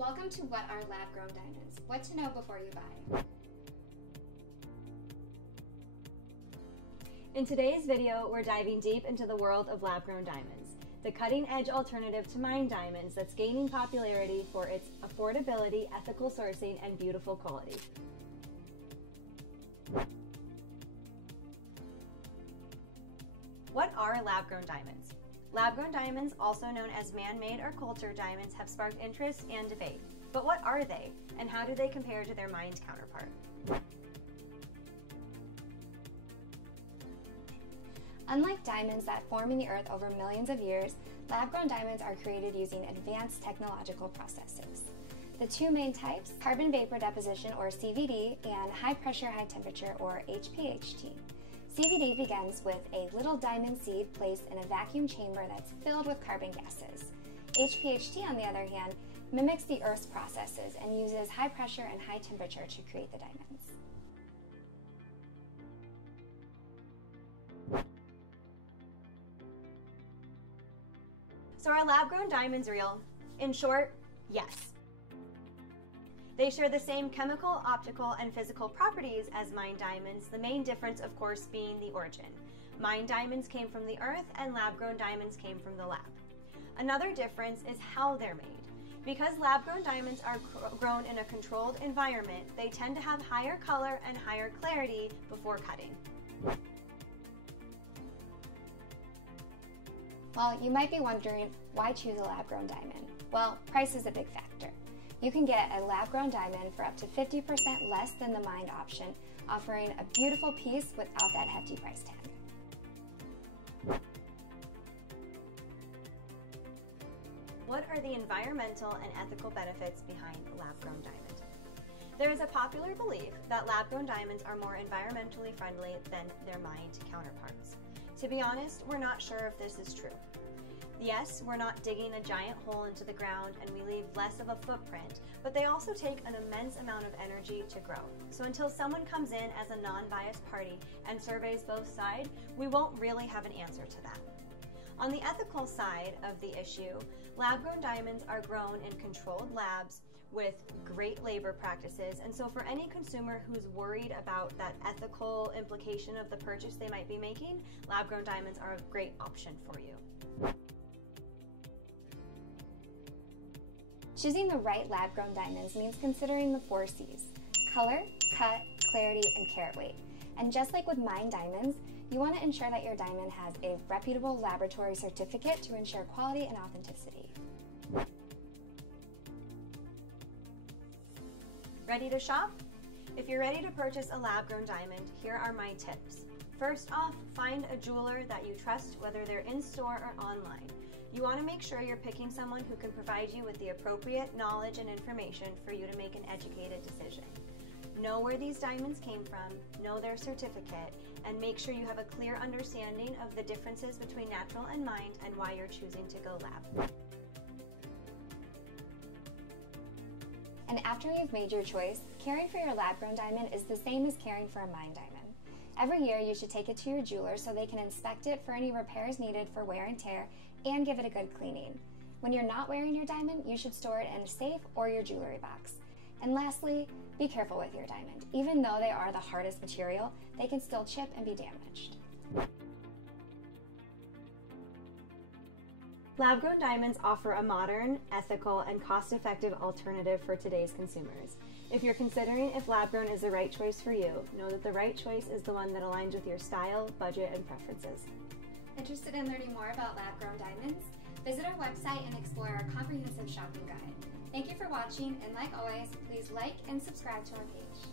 Welcome to What Are Lab-Grown Diamonds? What to know before you buy. In today's video, we're diving deep into the world of lab-grown diamonds, the cutting-edge alternative to mined diamonds that's gaining popularity for its affordability, ethical sourcing, and beautiful quality. What are lab-grown diamonds? Lab-grown diamonds, also known as man-made or cultured diamonds, have sparked interest and debate. But what are they, and how do they compare to their mined counterpart? Unlike diamonds that form in the earth over millions of years, lab-grown diamonds are created using advanced technological processes. The two main types, carbon vapor deposition or CVD and high pressure, high temperature or HPHT. CVD begins with a little diamond seed placed in a vacuum chamber that's filled with carbon gases. HPHT, on the other hand, mimics the Earth's processes and uses high pressure and high temperature to create the diamonds. So are lab-grown diamonds real? In short, yes. They share the same chemical, optical, and physical properties as mined diamonds, the main difference, of course, being the origin. Mined diamonds came from the earth and lab-grown diamonds came from the lab. Another difference is how they're made. Because lab-grown diamonds are grown in a controlled environment, they tend to have higher color and higher clarity before cutting. Well, you might be wondering, why choose a lab-grown diamond? Well, price is a big factor. You can get a lab-grown diamond for up to 50% less than the mined option, offering a beautiful piece without that hefty price tag. What are the environmental and ethical benefits behind a lab-grown diamond? There is a popular belief that lab-grown diamonds are more environmentally friendly than their mined counterparts. To be honest, we're not sure if this is true. Yes, we're not digging a giant hole into the ground and we leave less of a footprint, but they also take an immense amount of energy to grow. So until someone comes in as a non-biased party and surveys both sides, we won't really have an answer to that. On the ethical side of the issue, lab-grown diamonds are grown in controlled labs with great labor practices, and so for any consumer who's worried about that ethical implication of the purchase they might be making, lab-grown diamonds are a great option for you. Choosing the right lab-grown diamonds means considering the 4 C's: color, cut, clarity, and carat weight. And just like with mined diamonds, you want to ensure that your diamond has a reputable laboratory certificate to ensure quality and authenticity. Ready to shop? If you're ready to purchase a lab-grown diamond, here are my tips. First off, find a jeweler that you trust, whether they're in store or online. You want to make sure you're picking someone who can provide you with the appropriate knowledge and information for you to make an educated decision. Know where these diamonds came from, know their certificate, and make sure you have a clear understanding of the differences between natural and mined and why you're choosing to go lab. And after you've made your choice, caring for your lab-grown diamond is the same as caring for a mined diamond. Every year you should take it to your jeweler so they can inspect it for any repairs needed for wear and tear and give it a good cleaning. When you're not wearing your diamond, you should store it in a safe or your jewelry box. And lastly, be careful with your diamond. Even though they are the hardest material, they can still chip and be damaged. Lab-grown diamonds offer a modern, ethical, and cost-effective alternative for today's consumers. If you're considering if lab-grown is the right choice for you, know that the right choice is the one that aligns with your style, budget, and preferences. Interested in learning more about lab-grown diamonds? Visit our website and explore our comprehensive shopping guide. Thank you for watching, and like always, please like and subscribe to our page.